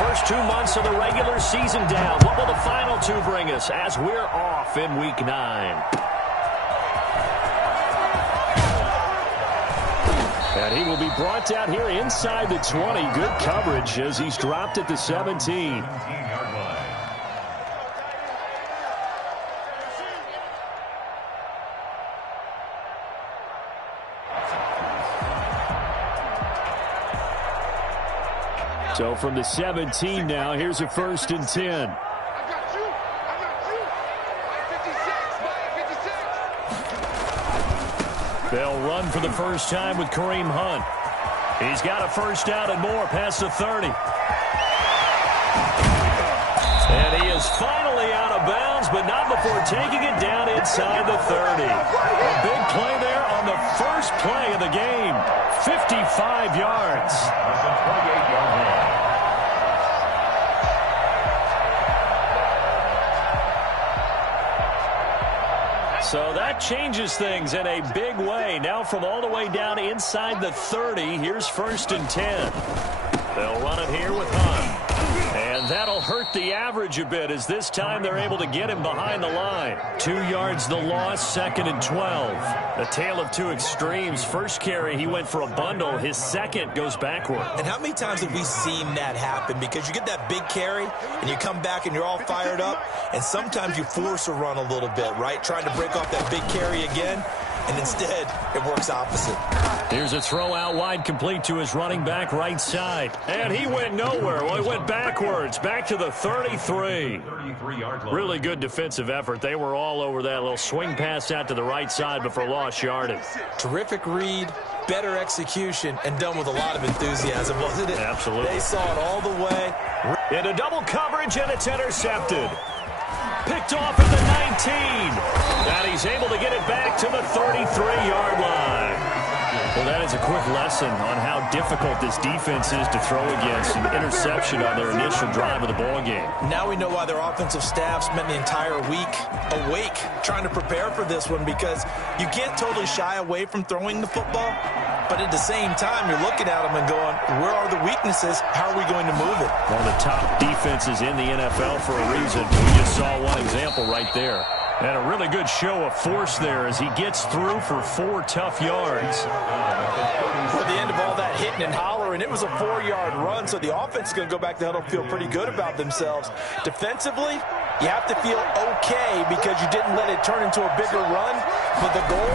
first 2 months of the regular season down. What will the final two bring us as we're off in Week 9? And he will be brought down here inside the 20. Good coverage as he's dropped at the 17. So from the 17 now, here's a 1st and 10. They'll run for the first time with Kareem Hunt. He's got a first down and more past the 30. And he is finally out of bounds, but not before taking it down inside the 30. A big play there on the first play of the game. 55 yards. So that changes things in a big way. Now from all the way down inside the 30, here's 1st and 10. They'll run it here with Hunt. And that'll hurt the average a bit as this time they're able to get him behind the line. 2 yards the loss, 2nd and 12. A tale of two extremes. First carry, he went for a bundle. His second goes backward. And how many times have we seen that happen? Because you get that big carry, and you come back and you're all fired up, and sometimes you force a run a little bit, right? Trying to break off that big carry again, and instead it works opposite. Here's a throw out wide complete to his running back right side. And he went nowhere. Well, he went backwards, back to the 33. Really good defensive effort. They were all over that little swing pass out to the right side, but for lost yardage. Terrific read, better execution, and done with a lot of enthusiasm, wasn't it? Absolutely. They saw it all the way. Into double coverage, and it's intercepted. Picked off at the 19. And he's able to get it back to the 33-yard line. Well, that is a quick lesson on how difficult this defense is to throw against. An interception on their initial drive of the ballgame. Now we know why their offensive staff spent the entire week awake trying to prepare for this one, because you can't totally shy away from throwing the football, but at the same time, you're looking at them and going, where are the weaknesses? How are we going to move it? One of the top defenses in the NFL for a reason. We just saw one example right there. And a really good show of force there as he gets through for 4 tough yards. For the end of all that hitting and hollering, it was a 4-yard run, so the offense is going to go back to huddle, feel pretty good about themselves. Defensively, you have to feel okay because you didn't let it turn into a bigger run, but the goal,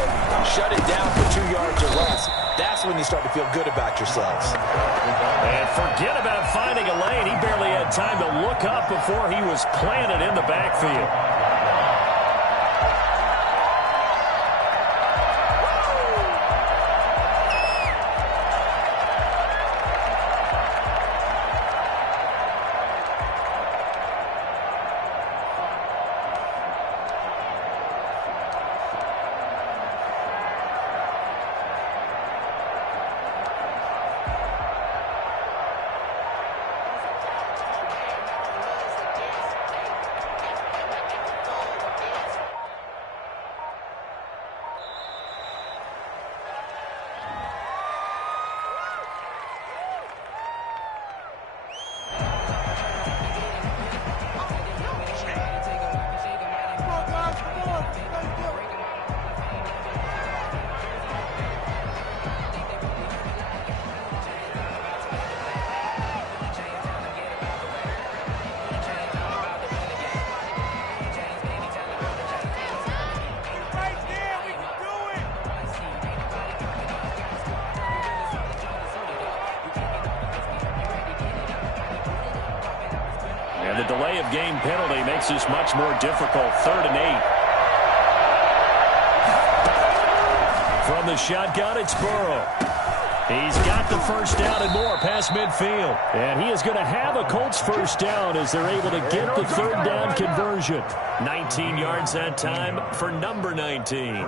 shut it down for 2 yards or less. That's when you start to feel good about yourselves. And forget about finding a lane. He barely had time to look up before he was planted in the backfield. And the delay of game penalty makes this much more difficult. 3rd and 8. From the shotgun, it's Burrow. He's got the first down and more past midfield. And he is going to have a Colts first down as they're able to get the 3rd down conversion. 19 yards that time for number 19.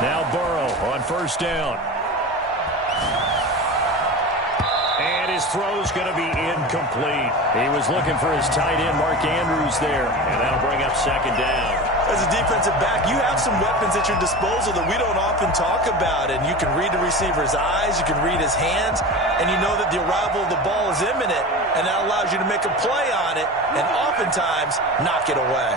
Now Burrow on first down. And his throw's going to be incomplete. He was looking for his tight end, Mark Andrews, there. And that'll bring up second down. As a defensive back, you have some weapons at your disposal that we don't often talk about. And you can read the receiver's eyes, you can read his hands, and you know that the arrival of the ball is imminent. And that allows you to make a play on it and oftentimes knock it away.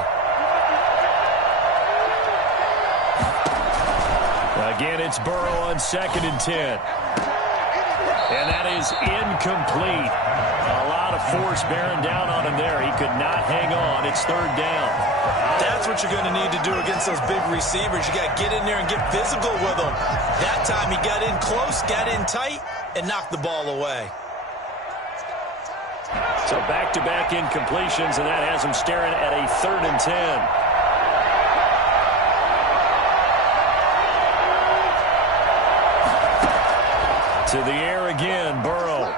Again, it's Burrow on 2nd and 10. And that is incomplete. A lot of force bearing down on him there. He could not hang on. It's 3rd down. That's what you're going to need to do against those big receivers. You got to get in there and get physical with them. That time he got in close, got in tight, and knocked the ball away. So back-to-back incompletions, and that has him staring at a 3rd and 10. To the air again, Burrow.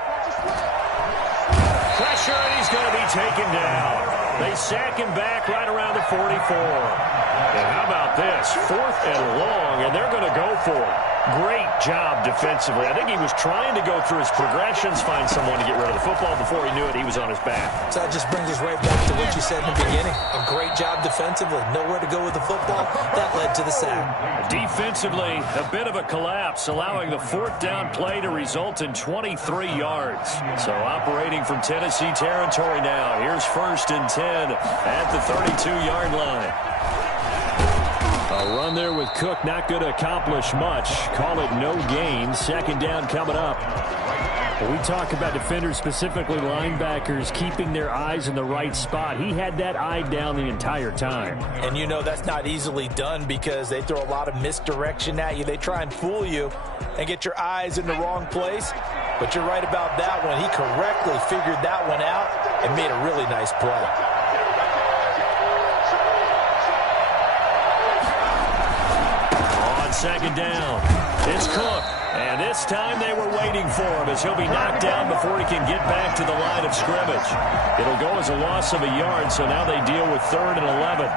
Pressure, and he's going to be taken down. They sack him back right around the 44. And how about this? 4th and long, and they're going to go for it. Great job defensively. I think he was trying to go through his progressions, find someone to get rid of the football. Before he knew it, he was on his back. So that just brings us right back to what you said in the beginning. A great job defensively. Nowhere to go with the football. That led to the sack. Defensively, a bit of a collapse, allowing the 4th down play to result in 23 yards. So operating from Tennessee territory now. Here's 1st and 10 at the 32-yard line. A run there with Cook, not going to accomplish much. Call it no gain. 2nd down coming up. We talk about defenders, specifically linebackers, keeping their eyes in the right spot. He had that eye down the entire time. And you know that's not easily done because they throw a lot of misdirection at you. They try and fool you and get your eyes in the wrong place. But you're right about that one. He correctly figured that one out and made a really nice play. On 2nd down, it's Cook. And this time they were waiting for him as he'll be knocked down before he can get back to the line of scrimmage. It'll go as a loss of a yard, so now they deal with 3rd and 11.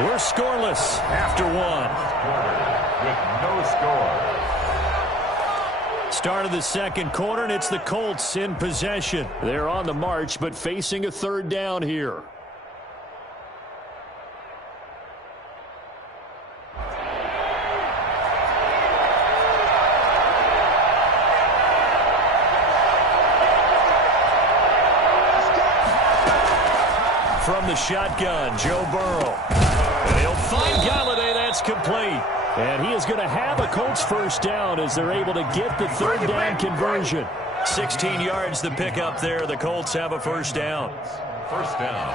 We're scoreless after 1. With no score. Start of the 2nd quarter, and it's the Colts in possession. They're on the march, but facing a 3rd down here. From the shotgun, Joe Burrow. And he'll find Galladay. That's complete. And he is going to have a Colts 1st down as they're able to get the 3rd down conversion. 16 yards the pickup there. The Colts have a 1st down. 1st down.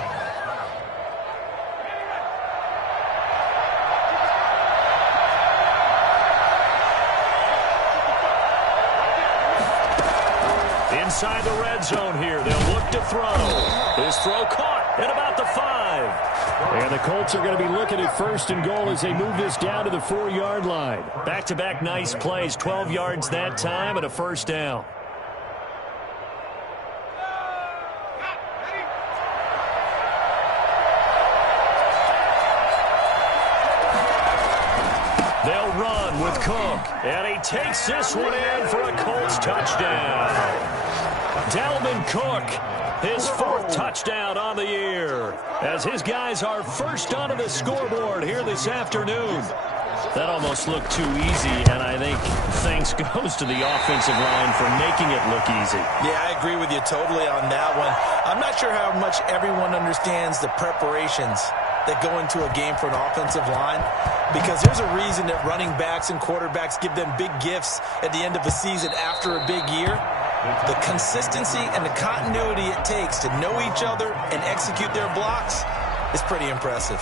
Inside the red zone here. They'll look to throw. His throw caught at about the 5. And the Colts are going to be looking at 1st and goal as they move this down to the 4-yard line. Back-to-back nice plays. 12 yards that time and a 1st down. They'll run with Cook. And he takes this one in for a Colts touchdown. Dalvin Cook, his 4th touchdown on the year, as his guys are first onto the scoreboard here this afternoon. That almost looked too easy, and I think thanks goes to the offensive line for making it look easy. Yeah, I agree with you totally on that one. I'm not sure how much everyone understands the preparations that go into a game for an offensive line, because there's a reason that running backs and quarterbacks give them big gifts at the end of a season after a big year. The consistency and the continuity it takes to know each other and execute their blocks is pretty impressive.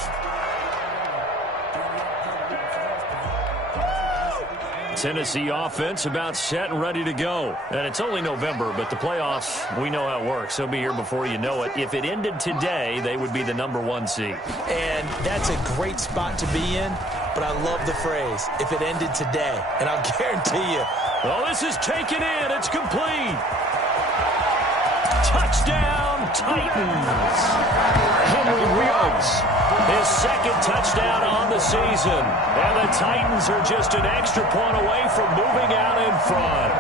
Tennessee offense about set and ready to go. And it's only November, but the playoffs, we know how it works. They'll be here before you know it. If it ended today, they would be the #1 seed. And that's a great spot to be in, but I love the phrase, if it ended today. And I'll guarantee you. Well, this is taken in. It's complete. Touchdown, Titans. Henry Ruggs, his second touchdown on the season. And the Titans are just an extra point away from moving out in front.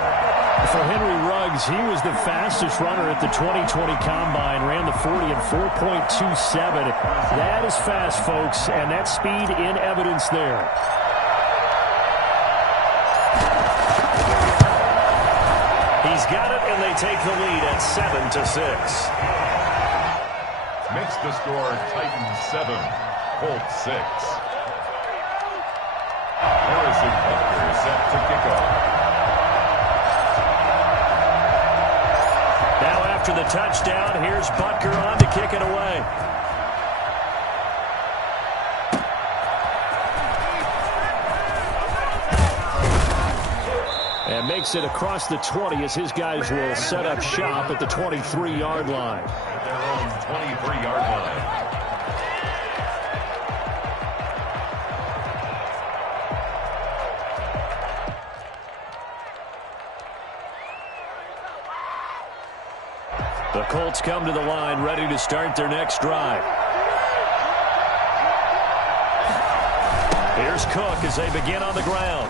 For Henry Ruggs, he was the fastest runner at the 2020 Combine, ran the 40 in 4.27. That is fast, folks, and that speed in evidence there. He's got it, and they take the lead at 7-6. Makes the score Titans 7, Colts 6. Harrison Butker set to kick off. Now after the touchdown, here's Butker on to kick it away. And makes it across the 20 as his guys will set up shop at the 23-yard line. At their own 23-yard line. The Colts come to the line ready to start their next drive. Here's Cook as they begin on the ground.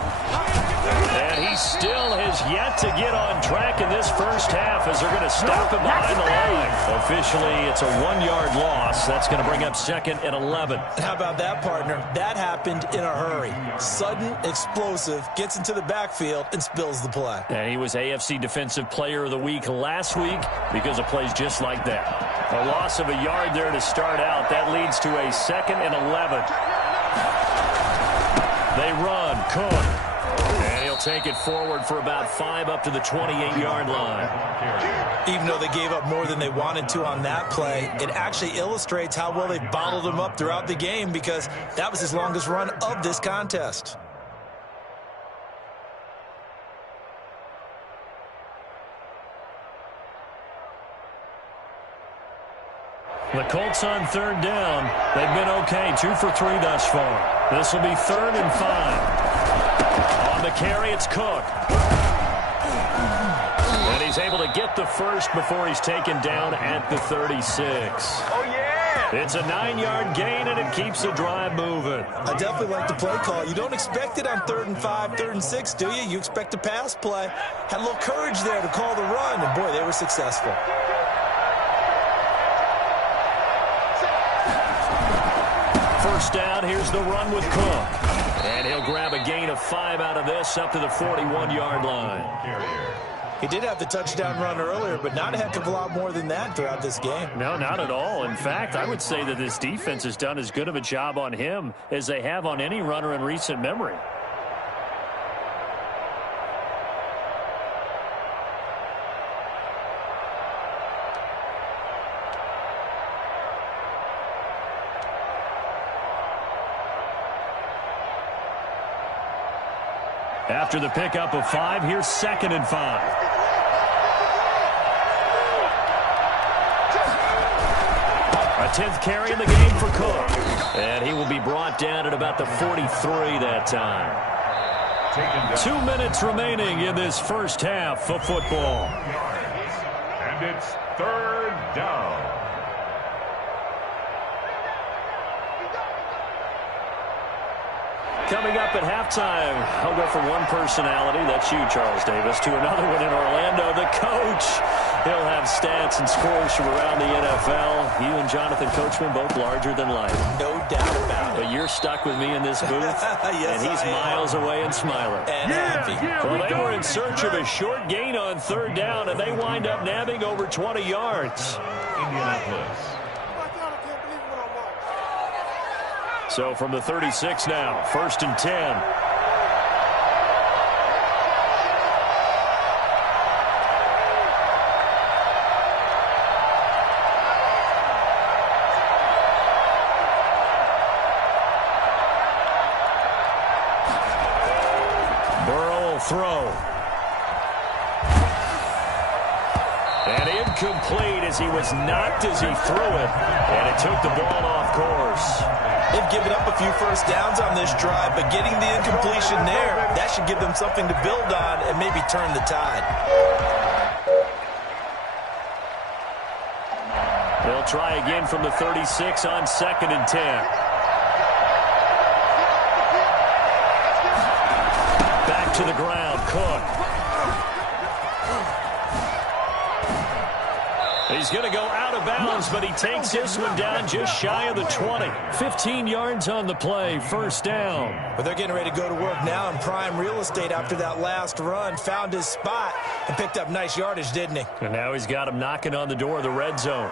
And he still has yet to get on track in this first half as they're going to stop him behind the line. Officially, it's a 1-yard loss. That's going to bring up 2nd and 11. How about that, partner? That happened in a hurry. Sudden, explosive, gets into the backfield, and spills the play. And he was AFC Defensive Player of the Week last week because of plays just like that. A loss of a yard there to start out. That leads to a 2nd and 11. They run. Cook. And he'll take it forward for about 5 up to the 28-yard line. Even though they gave up more than they wanted to on that play, it actually illustrates how well they bottled him up throughout the game because that was his longest run of this contest. The Colts on 3rd down. They've been okay, 2 for 3 thus far. This will be 3rd and 5. On the carry, it's Cook. And he's able to get the first before he's taken down at the 36. Oh, yeah! It's a 9-yard gain, and it keeps the drive moving. I definitely like the play call. You don't expect it on 3rd and 5, 3rd and 6, do you? You expect a pass play. Had a little courage there to call the run, and boy, they were successful. First down, here's the run with Cook. And he'll grab a gain of 5 out of this up to the 41-yard line. He did have the touchdown run earlier, but not a heck of a lot more than that throughout this game. No, not at all. In fact, I would say that this defense has done as good of a job on him as they have on any runner in recent memory. After the pickup of 5, here's 2nd and 5. A 10th carry in the game for Cook. And he will be brought down at about the 43 that time. 2 minutes remaining in this first half of football. And it's 3rd down. Coming up at halftime, I'll go from one personality, that's you, Charles Davis, to another one in Orlando, the coach. He'll have stats and scores from around the NFL. You and Jonathan Coachman, both larger than life. No doubt about it. But you're stuck with me in this booth, yes, and he's miles away and smiling. And happy. Well, they were in search of a short gain on 3rd down, and they wind up nabbing over 20 yards. Indianapolis. So from the 36 now, 1st and 10. Burrow incomplete as he was knocked as he threw it, and it took the ball off course. They've given up a few first downs on this drive, but getting the incompletion there, that should give them something to build on and maybe turn the tide. They'll try again from the 36 on 2nd and 10. Back to the ground, Cook. He's going to go out of bounds, but he takes this one down just shy of the 20. 15 yards on the play, first down. But they're getting ready to go to work now in prime real estate after that last run. Found his spot and picked up nice yardage, didn't he? And now he's got him knocking on the door of the red zone.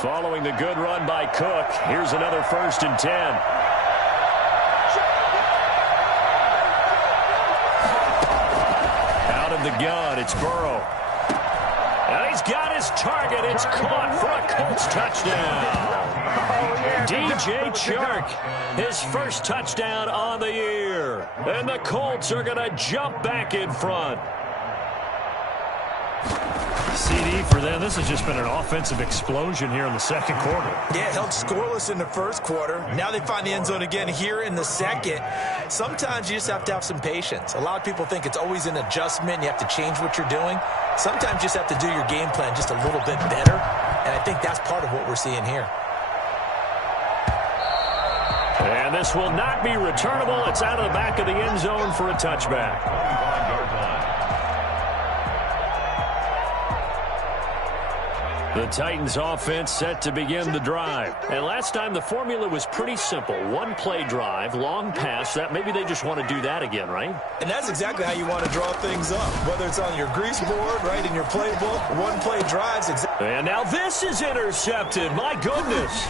Following the good run by Cook, here's another 1st and 10. Out of the gun, it's Burrow. And he's got his target. It's caught for a Colts touchdown. DJ Chark, his first touchdown on the year. And the Colts are going to jump back in front. CD for them. This has just been an offensive explosion here in the second quarter. Yeah, held scoreless in the first quarter. Now they find the end zone again here in the second. Sometimes you just have to have some patience. A lot of people think it's always an adjustment. You have to change what you're doing. Sometimes you just have to do your game plan just a little bit better. And I think that's part of what we're seeing here. And this will not be returnable. It's out of the back of the end zone for a touchback. 25-yard line. The Titans offense set to begin the drive. And last time the formula was pretty simple. One play drive, long pass. That maybe they just want to do that again, right? And that's exactly how you want to draw things up. Whether it's on your grease board, right, in your playbook, one play drives. And now this is intercepted. My goodness.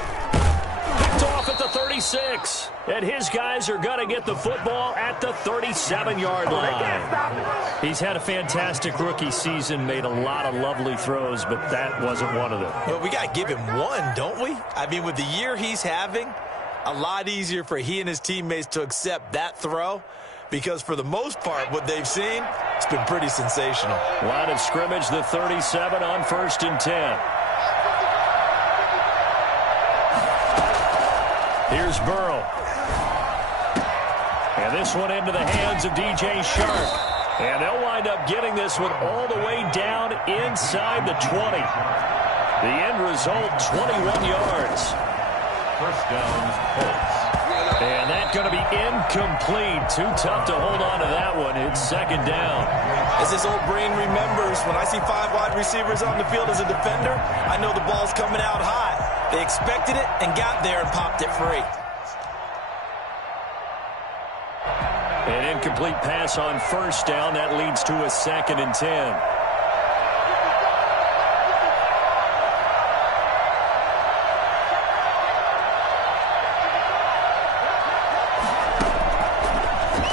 Picked off at the 36. And his guys are going to get the football at the 37-yard line. He's had a fantastic rookie season, made a lot of lovely throws, but that wasn't one of them. Well, we got to give him one, don't we? I mean, with the year he's having, a lot easier for he and his teammates to accept that throw, because for the most part, what they've seen, it's been pretty sensational. Line of scrimmage, the 37 on 1st and 10. Here's Burrow. And this one into the hands of DJ Chark. And they'll wind up getting this one all the way down inside the 20. The end result, 21 yards. First down, Colts. And that's going to be incomplete. Too tough to hold on to that one. It's 2nd down. As his old brain remembers, when I see 5 wide receivers on the field as a defender, I know the ball's coming out high. They expected it and got there and popped it free. An incomplete pass on 1st down. That leads to a 2nd and 10.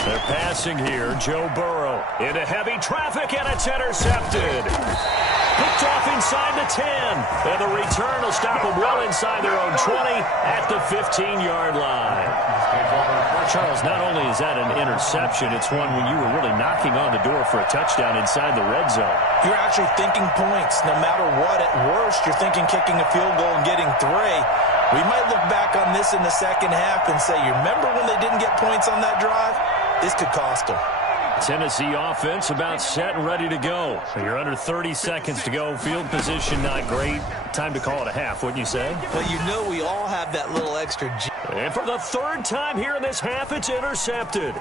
They're passing here. Joe Burrow into heavy traffic, and it's intercepted. Picked off inside the 10. And the return will stop them well inside their own 20 at the 15-yard line. Charles, not only is that an interception, it's one when you were really knocking on the door for a touchdown inside the red zone. You're actually thinking points. No matter what, at worst, you're thinking kicking a field goal and getting 3. We might look back on this in the second half and say, you remember when they didn't get points on that drive? This could cost them. Tennessee offense about set and ready to go. You're under 30 seconds to go. Field position not great. Time to call it a half, wouldn't you say? Well, you know we all have that little extra G. And for the 3rd time here in this half, it's intercepted.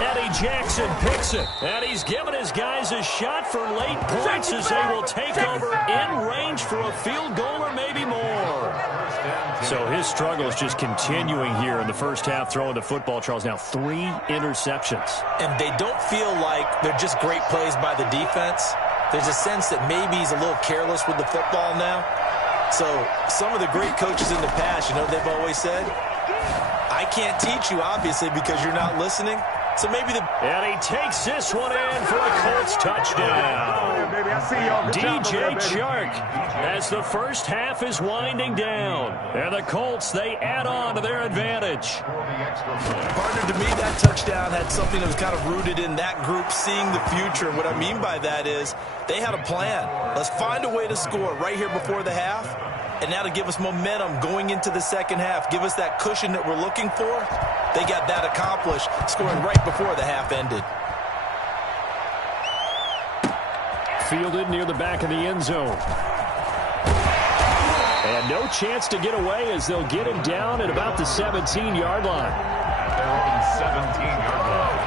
Eddie Jackson picks it. And he's given his guys a shot for late points as they will take over in range for a field goal or maybe more. So his struggle is just continuing here in the first half, throwing the football, Charles. Now 3 interceptions. And they don't feel like they're just great plays by the defense. There's a sense that maybe he's a little careless with the football now. So some of the great coaches in the past, you know, they've always said, I can't teach you, obviously, because you're not listening. So maybe And he takes this one in for a Colts touchdown. DJ Chark as the first half is winding down. And the Colts, they add on to their advantage. Partner, to me, that touchdown had something that was kind of rooted in that group seeing the future. What I mean by that is they had a plan. Let's find a way to score right here before the half. And now to give us momentum going into the second half, give us that cushion that we're looking for. They got that accomplished, scoring right before the half ended. Fielded near the back of the end zone. And no chance to get away as they'll get him down at about the 17-yard line. At their own 17-yard line.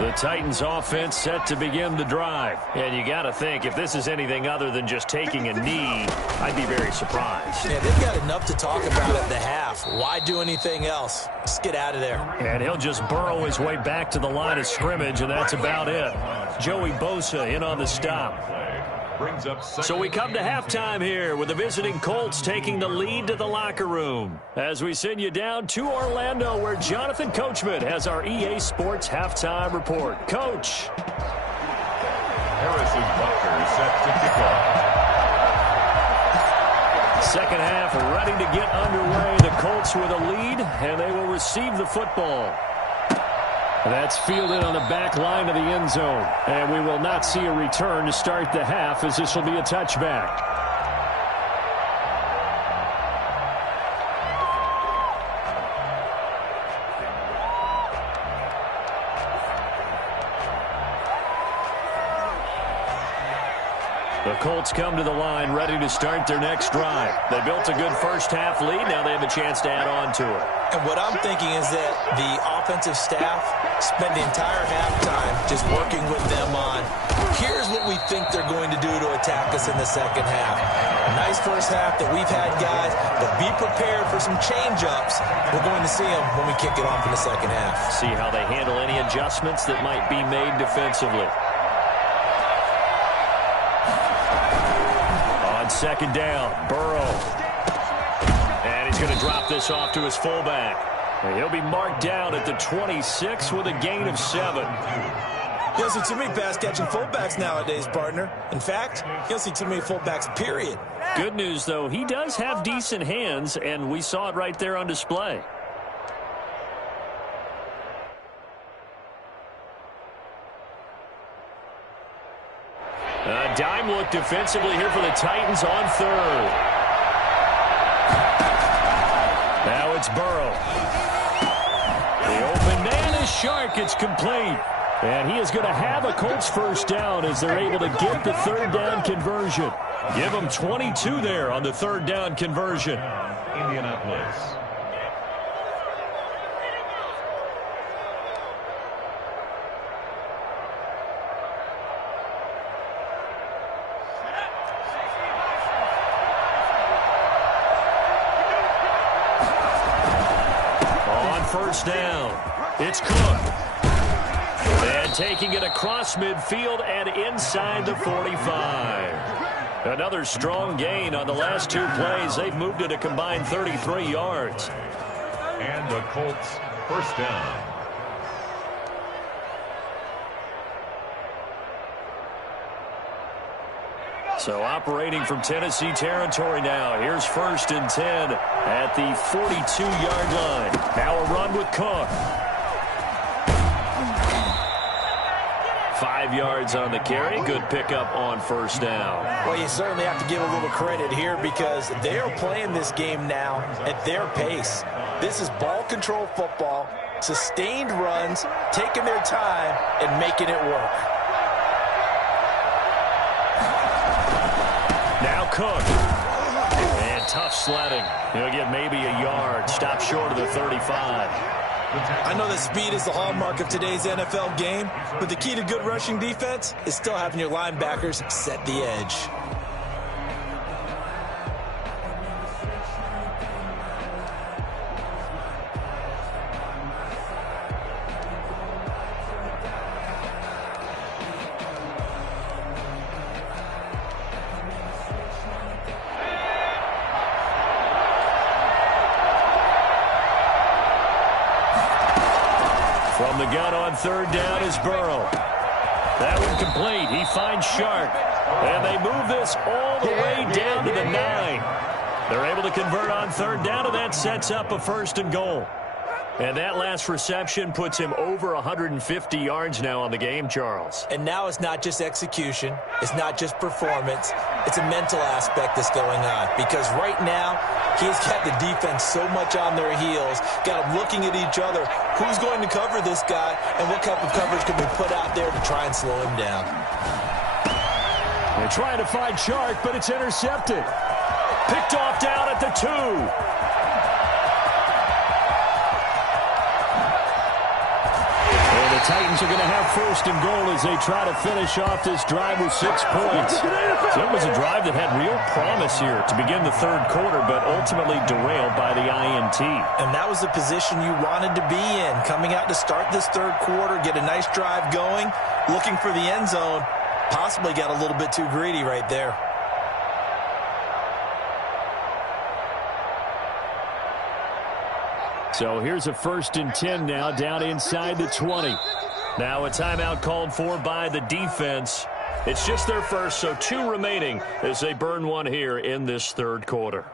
The Titans offense set to begin the drive. And you got to think, if this is anything other than just taking a knee, I'd be very surprised. Yeah, they've got enough to talk about at the half. Why do anything else? Just get out of there. And he'll just burrow his way back to the line of scrimmage, and that's about it. Joey Bosa in on the stop. So we come to halftime here with the visiting Colts taking the lead to the locker room as we send you down to Orlando where Jonathan Coachman has our EA Sports halftime report. Coach. Harrison Butker set to kick off. Second half ready to get underway. The Colts with a lead, and they will receive the football. That's fielded on the back line of the end zone. And we will not see a return to start the half as this will be a touchback. The Colts come to the line ready to start their next drive. They built a good first half lead. Now they have a chance to add on to it. And what I'm thinking is that the offensive staff spent the entire halftime just working with them on, here's what we think they're going to do to attack us in the second half. A nice first half that we've had, guys, but be prepared for some change-ups. We're going to see them when we kick it off in the second half. See how they handle any adjustments that might be made defensively. On second down, Burrow. And he's going to drop this off to his fullback. And he'll be marked down at the 26 with a gain of 7. You don't see too many pass-catching fullbacks nowadays, partner. In fact, you don't see too many fullbacks, period. Good news, though, he does have decent hands, and we saw it right there on display. A dime look defensively here for the Titans on third. Now it's Burrow. The open man is Chark. It's complete. And he is going to have a Colts first down as they're able to get the third down conversion. Give them 22 there on the third down conversion. Indianapolis. On first down, it's Cook. And taking it across midfield and inside the 45. Another strong gain on the last two plays. They've moved it a combined 33 yards. And the Colts first down. So operating from Tennessee territory now. Here's first and 10 at the 42-yard line. Now a run with Cook. 5 yards on the carry. Good pickup on first down. Well, you certainly have to give a little credit here because they are playing this game now at their pace. This is ball control football, sustained runs, taking their time, and making it work. Now Cook. And tough sledding. He'll get maybe a yard. Stop short of the 35. I know that speed is the hallmark of today's NFL game, but the key to good rushing defense is still having your linebackers set the edge. gun on third down is Burrow. That one complete. He finds Sharp. And they move this all the way down to the 9. They're able to convert on third down, and that sets up a 1st and goal. And that last reception puts him over 150 yards now on the game, Charles. And now it's not just execution. It's not just performance. It's a mental aspect that's going on. Because right now, he's got the defense so much on their heels, got them looking at each other. Who's going to cover this guy, and what type of coverage can we put out there to try and slow him down? They're trying to find Shark, but it's intercepted. Picked off down at the 2. The Titans are going to have 1st and goal as they try to finish off this drive with 6 points. So it was a drive that had real promise here to begin the third quarter, but ultimately derailed by the INT. And that was the position you wanted to be in, coming out to start this third quarter, get a nice drive going, looking for the end zone, possibly got a little bit too greedy right there. So here's a 1st and 10 now down inside the 20. Now a timeout called for by the defense. It's just their first, so 2 remaining as they burn one here in this third quarter.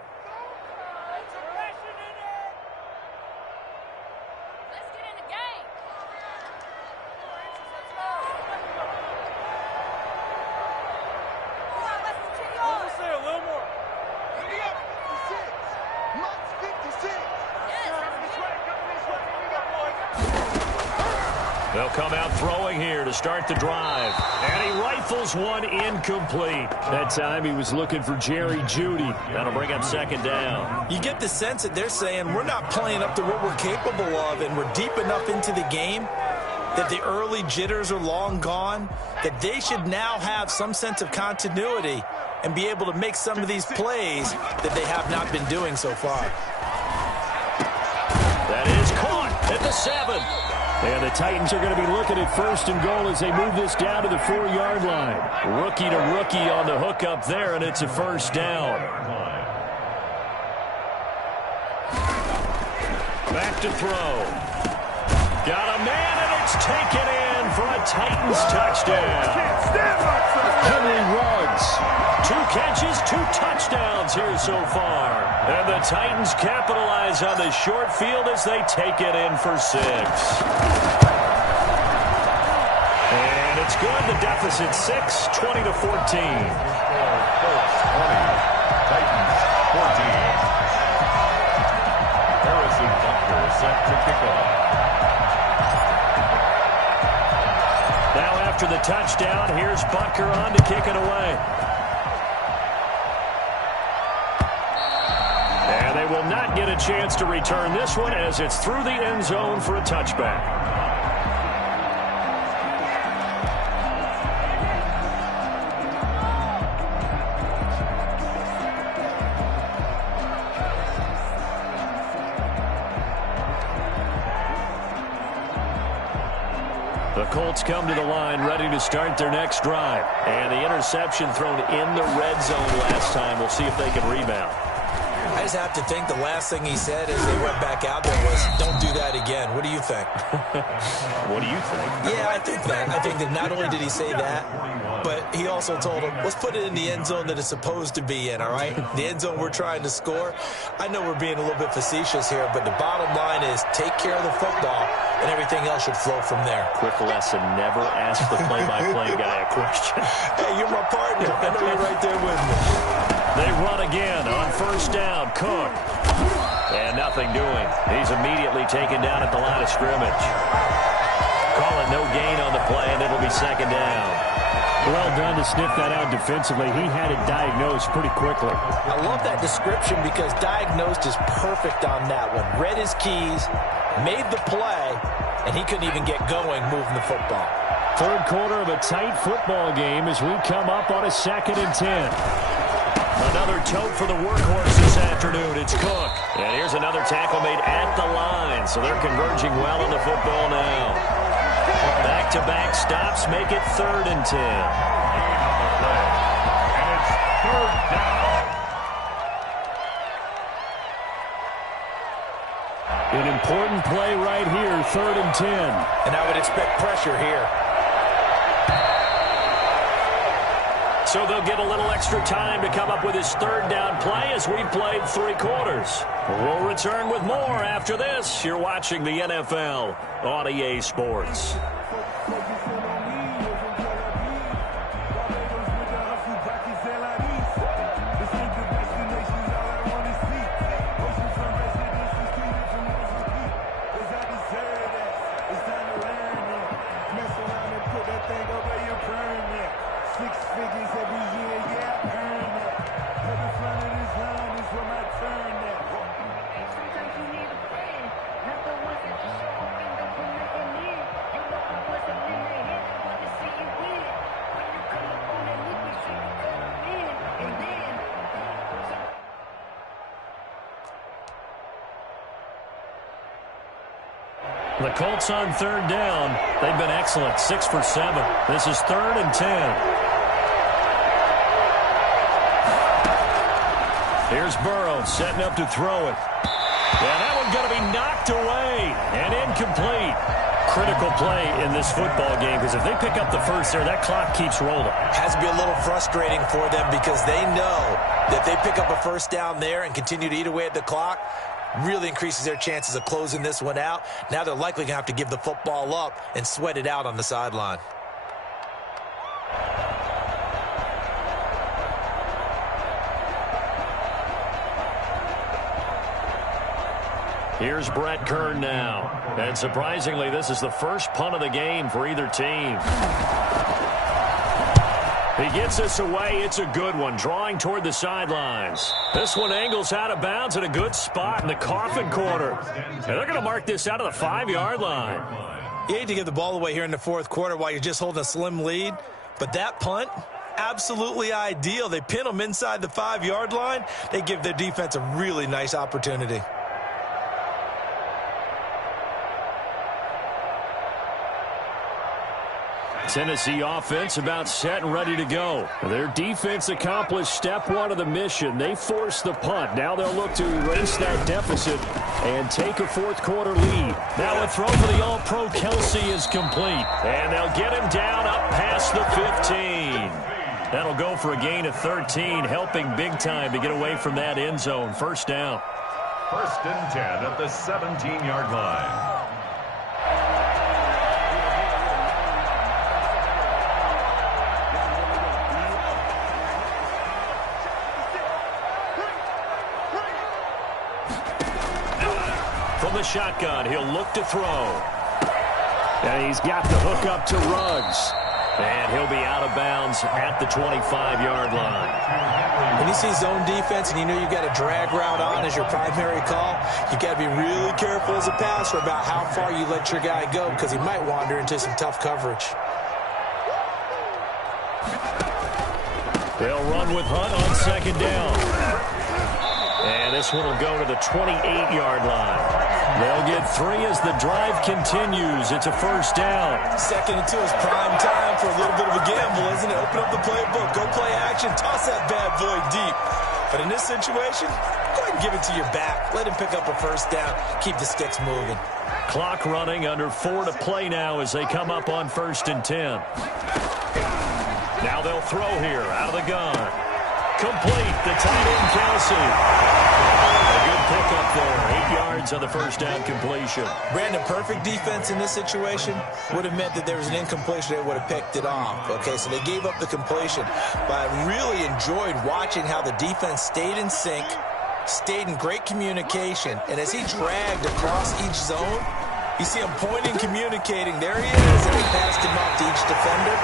They'll come out throwing here to start the drive. And he rifles one incomplete. That time he was looking for Jerry Jeudy. That'll bring up 2nd down. You get the sense that they're saying we're not playing up to what we're capable of, and we're deep enough into the game that the early jitters are long gone, that they should now have some sense of continuity and be able to make some of these plays that they have not been doing so far. That is caught at the 7. And the Titans are going to be looking at 1st and goal as they move this down to the 4-yard line. Rookie to rookie on the hook up there, and it's a 1st down. Back to throw. Got a man, and it's taken in for a Titans touchdown. Henry Ruggs. 2 catches, 2 touchdowns here so far. And the Titans capitalize on the short field as they take it in for 6. And it's good. The deficit 6, 20-14. Colts 20, Titans 14. Harrison Butker set to kick off. Now after the touchdown, here's Butker on to kick it away. And they will not get a chance to return this one as it's through the end zone for a touchback. The Colts come to the line ready to start their next drive. And the interception thrown in the red zone last time. We'll see if they can rebound. I just have to think the last thing he said as they went back out there was, don't do that again. What do you think? What do you think? Yeah, I think that. I think that not only did he say that, but he also told him, let's put it in the end zone that it's supposed to be in, all right? The end zone we're trying to score. I know we're being a little bit facetious here, but the bottom line is take care of the football, and everything else should flow from there. Quick lesson, never ask the play-by-play guy a question. Hey, you're my partner. I know you're right there with me. They run again on 1st down. Cook. And nothing doing. He's immediately taken down at the line of scrimmage. Call it no gain on the play, and it'll be 2nd down. Well done to sniff that out defensively. He had it diagnosed pretty quickly. I love that description because diagnosed is perfect on that one. Read his keys, made the play, and he couldn't even get going moving the football. Third quarter of a tight football game as we come up on a 2nd and 10. Another tote for the workhorse this afternoon. It's Cook. And here's another tackle made at the line. So they're converging well on the football now. Back-to-back stops make it 3rd and 10. And it's 3rd down. In important play right here, 3rd and 10. And I would expect pressure here. So they'll get a little extra time to come up with his 3rd down play as we've played 3 quarters. We'll return with more after this. You're watching the NFL on EA Sports. The Colts on 3rd down. They've been excellent, 6 for 7. This is 3rd and 10. Here's Burrow setting up to throw it. And that one's going to be knocked away and incomplete. Critical play in this football game because if they pick up the first there, that clock keeps rolling. Has to be a little frustrating for them because they know that they pick up a first down there and continue to eat away at the clock, really increases their chances of closing this one out. Now they're likely going to have to give the football up and sweat it out on the sideline. Here's Brett Kern now. And surprisingly, this is the first punt of the game for either team. He gets this away. It's a good one, drawing toward the sidelines. This one angles out of bounds in a good spot in the coffin corner. And they're going to mark this out of the 5-yard line. You hate to give the ball away here in the 4th quarter while you're just holding a slim lead, but that punt, absolutely ideal. They pin them inside the 5-yard line. They give their defense a really nice opportunity. Tennessee offense about set and ready to go. Their defense accomplished step 1 of the mission. They forced the punt. Now they'll look to erase that deficit and take a 4th quarter lead. Now a throw for the All-Pro Kelsey is complete. And they'll get him down up past the 15. That'll go for a gain of 13, helping big time to get away from that end zone. First down. 1st and 10 at the 17-yard line. From the shotgun, he'll look to throw. And he's got the hook up to Ruggs. And he'll be out of bounds at the 25-yard line. When you see zone defense and you know you've got a drag route on as your primary call, you've got to be really careful as a passer about how far you let your guy go because he might wander into some tough coverage. They'll run with Hunt on 2nd down. And this one will go to the 28-yard line. They'll get 3 as the drive continues. It's a first down. 2nd and 2 is prime time for a little bit of a gamble, isn't it? Open up the playbook, go play action, toss that bad boy deep. But in this situation, go ahead and give it to your back. Let him pick up a first down. Keep the sticks moving. Clock running, under 4 to play now as they come up on 1st and 10. Now they'll throw here out of the gun. Complete, the tight end Kelsey. A good pickup there, 8 yards on the first down completion. Brandon, perfect defense in this situation would have meant that there was an incompletion. They would have picked it off. Okay, so they gave up the completion. But I really enjoyed watching how the defense stayed in sync, stayed in great communication, and as he dragged across each zone, you see him pointing, communicating. There he is, and he passed him off to each defender.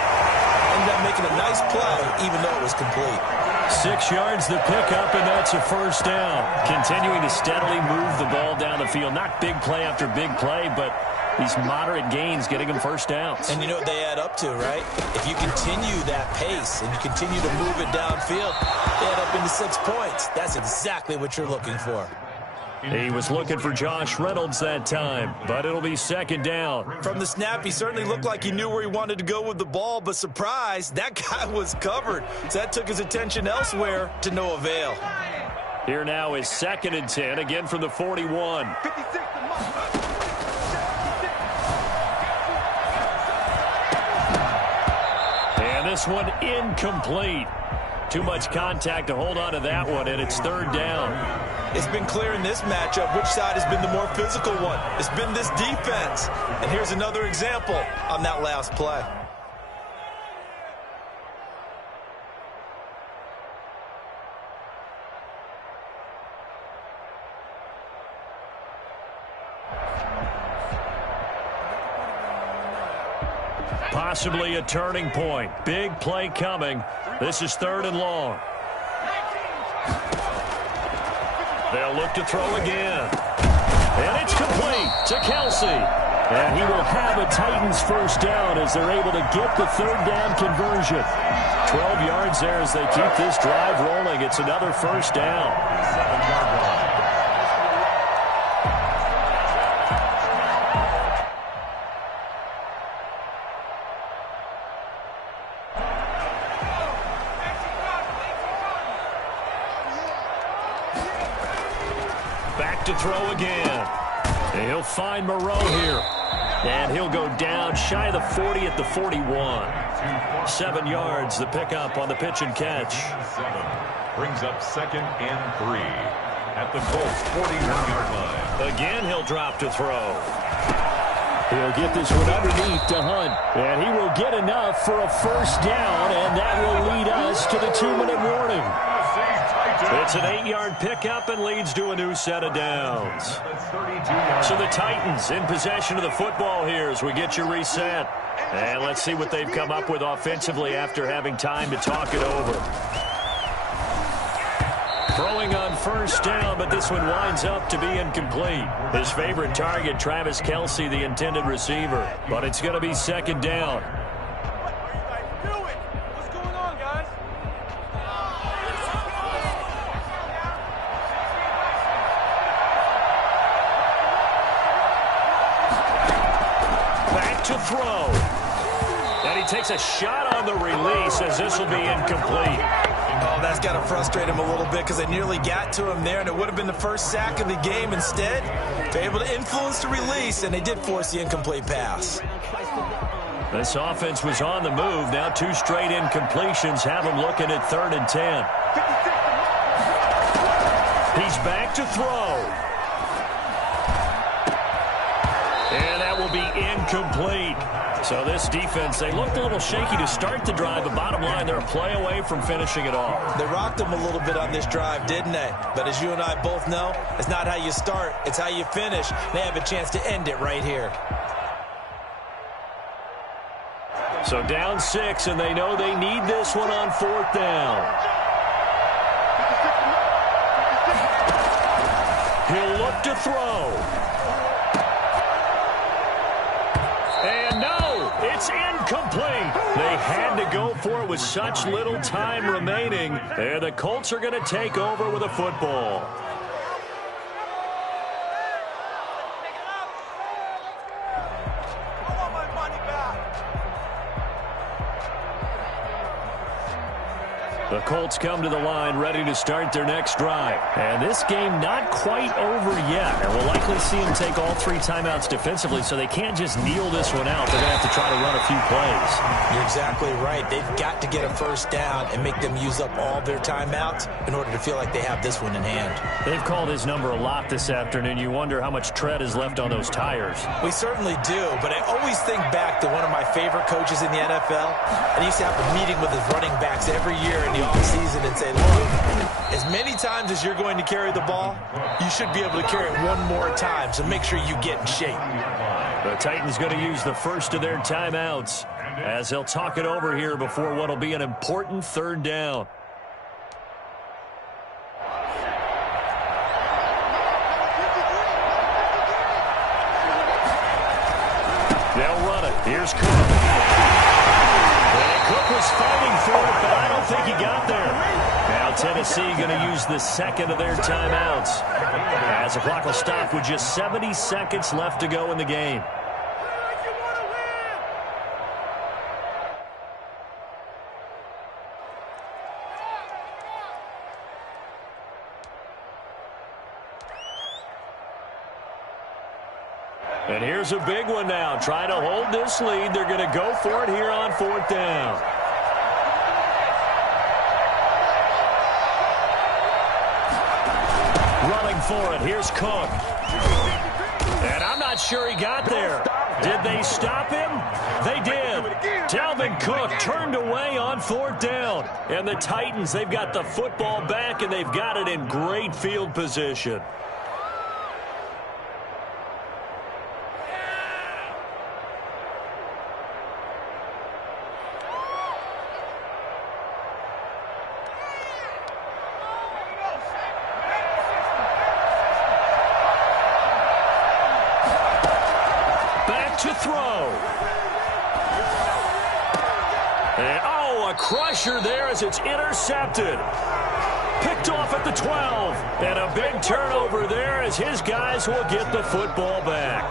Ended up making a nice play, even though it was complete. 6 yards the pickup, and that's a first down. Continuing to steadily move the ball down the field. Not big play after big play, but these moderate gains getting them first downs. And you know what they add up to, right? If you continue that pace and you continue to move it downfield, they add up into 6 points. That's exactly what you're looking for. He was looking for Josh Reynolds that time, but it'll be 2nd down. From the snap, he certainly looked like he knew where he wanted to go with the ball, but surprise, that guy was covered. So that took his attention elsewhere to no avail. Here now is 2nd and 10, again from the 41. 56 to And this one incomplete. Too much contact to hold on to that one, and it's third down. It's been clear in this matchup which side has been the more physical one. It's been this defense. And here's another example on that last play. Possibly a turning point. Big play coming. This is third and long. They'll look to throw again. And it's complete to Kelsey. And he will have a Titans first down as they're able to get the third down conversion. 12 yards there as they keep this drive rolling. It's another first down. Back to throw again. And he'll find Moreau here. And he'll go down shy of the 40 at the 41. 7 yards, the pickup on the pitch and catch. Brings up 2nd and 3 at the Colts 41-yard line. Again, he'll drop to throw. He'll get this one underneath to Hunt. And he will get enough for a first down, and that will lead us to the 2-minute warning. It's an 8-yard pickup and leads to a new set of downs. So the Titans in possession of the football here as we get you reset. And let's see what they've come up with offensively after having time to talk it over. Throwing on first down, but this one winds up to be incomplete. His favorite target, Travis Kelsey, the intended receiver. But it's going to be second down. To throw. And he takes a shot on the release as this will be incomplete. Oh, that's got to frustrate him a little bit because they nearly got to him there, and it would have been the first sack of the game. Instead, they're able to influence the release, and they did force the incomplete pass. This offense was on the move. Now 2 straight incompletions have them looking at 3rd and 10. He's back to throw. And that will be incomplete. So this defense, they looked a little shaky to start the drive, but bottom line, they're a play away from finishing it off. They rocked them a little bit on this drive, didn't they? But as you and I both know, it's not how you start, it's how you finish. They have a chance to end it right here. So down 6, and they know they need this one on 4th down. He'll look to throw. And no, it's incomplete. They had to go for it with such little time remaining. And the Colts are going to take over with a football. The Colts come to the line ready to start their next drive. And this game not quite over yet. And we'll likely see them take all 3 timeouts defensively, so they can't just kneel this one out. They're going to have to try to run a few plays. You're exactly right. They've got to get a first down and make them use up all their timeouts in order to feel like they have this one in hand. They've called his number a lot this afternoon. You wonder how much tread is left on those tires. We certainly do, but I always think back to one of my favorite coaches in the NFL. And he used to have a meeting with his running backs every year in the offseason and say, look, as many times as you're going to carry the ball, you should be able to carry it one more time, so make sure you get in shape. The Titans going to use the first of their timeouts as they'll talk it over here before what will be an important 3rd down. They'll run it. Here's Cook. Cook was fighting for it, but I don't think he got there. Now Tennessee going to use the second of their timeouts as the clock will stop with just 70 seconds left to go in the game. And here's a big one now. Trying to hold this lead. They're going to go for it here on 4th down. Running for it. Here's Cook. And I'm not sure he got there. Did they stop him? They did. Dalvin Cook turned away on 4th down. And the Titans, they've got the football back, and they've got it in great field position. To throw. And, a crusher there as it's intercepted. Picked off at the 12. And a big turnover there as his guys will get the football back.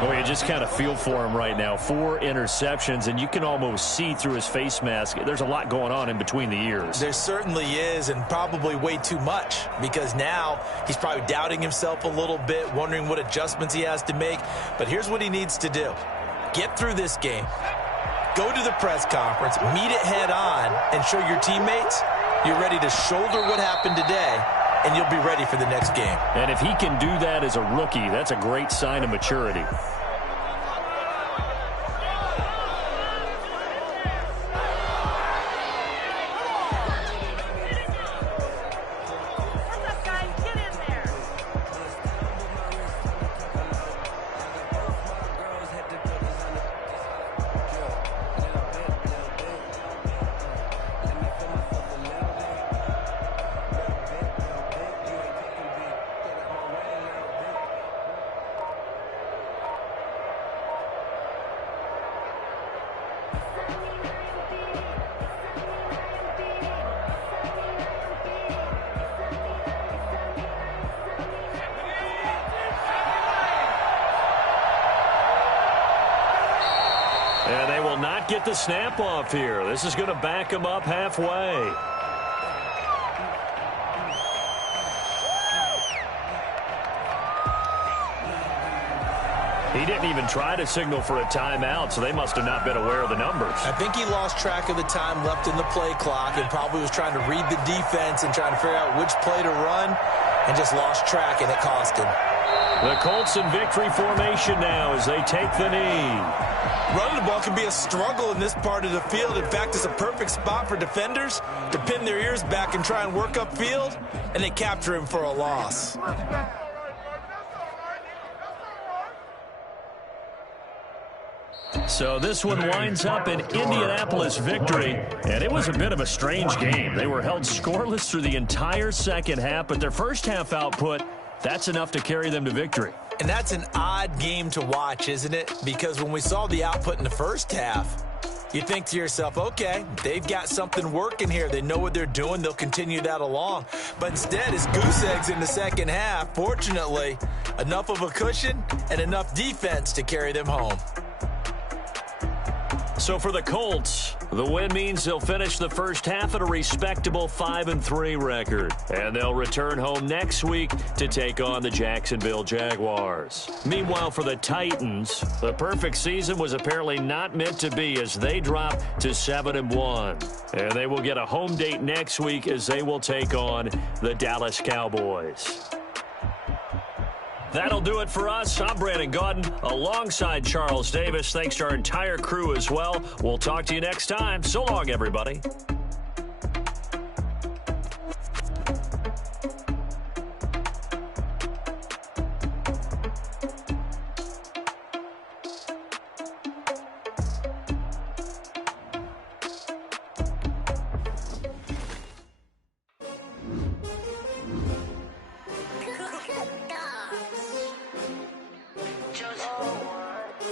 Well, you just kind of feel for him right now. 4 interceptions, and you can almost see through his face mask. There's a lot going on in between the ears. There certainly is, and probably way too much, because now he's probably doubting himself a little bit, wondering what adjustments he has to make. But here's what he needs to do. Get through this game. Go to the press conference, meet it head on, and show your teammates you're ready to shoulder what happened today, and you'll be ready for the next game. And if he can do that as a rookie, that's a great sign of maturity. And they will not get the snap off here. This is going to back him up halfway. He didn't even try to signal for a timeout, so they must have not been aware of the numbers. I think he lost track of the time left in the play clock and probably was trying to read the defense and trying to figure out which play to run and just lost track, and it cost him. The Colts in victory formation now as they take the knee. Running the ball can be a struggle in this part of the field. In fact, it's a perfect spot for defenders to pin their ears back and try and work upfield, and they capture him for a loss. So this one winds up an Indianapolis victory, and it was a bit of a strange game. They were held scoreless through the entire second half, but their first half output, that's enough to carry them to victory. And that's an odd game to watch, isn't it? Because when we saw the output in the first half, you think to yourself, okay, they've got something working here. They know what they're doing. They'll continue that along. But instead, it's goose eggs in the second half. Fortunately, enough of a cushion and enough defense to carry them home. So for the Colts, the win means they'll finish the first half at a respectable 5-3 record. And they'll return home next week to take on the Jacksonville Jaguars. Meanwhile, for the Titans, the perfect season was apparently not meant to be as they drop to 7-1. And they will get a home date next week as they will take on the Dallas Cowboys. That'll do it for us. I'm Brandon Gaudin alongside Charles Davis. Thanks to our entire crew as well. We'll talk to you next time. So long, everybody.